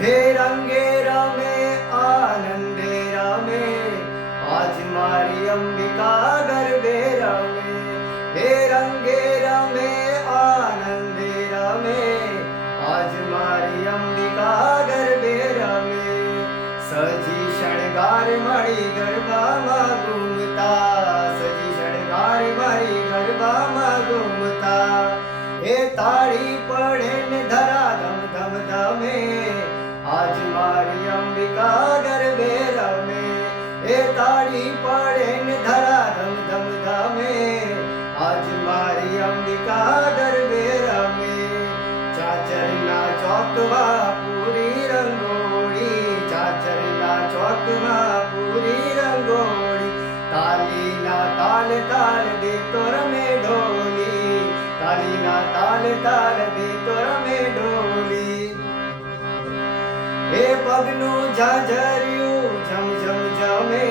હે રંગે રમે આનંદે રમે આજ મારી અંબિકા ગરબે રમે. હે રંગે રમે આનંદે રમે આજ મારી અંબિકા ગરબે રમે. સજી શણગાર મારી ગરબામાં ઘૂમતા, સજી શણગાર મારી ગરબામાં ઘૂમતા. એ તાળી પડે ને ધરા ધમ ધમ ધમે આજ મારી અંબિકા ગરબે રમે. એ તાળી પડે ને ધરા ધમ ધમ ધમે આજ મારી અંબિકા ગરબે રમે. ચાચરના ચોકમાં પૂરી રંગોળી, ચાચરના ચોકમાં પૂરી રંગોળી. તાલીના તાલ તાલ દેતો રમે ઢોલી, તાલીના તાલ તાલ દેતો રમે ઢોલી. એ પગનું ઝાઝરિયું ઝમ ઝમ ઝમે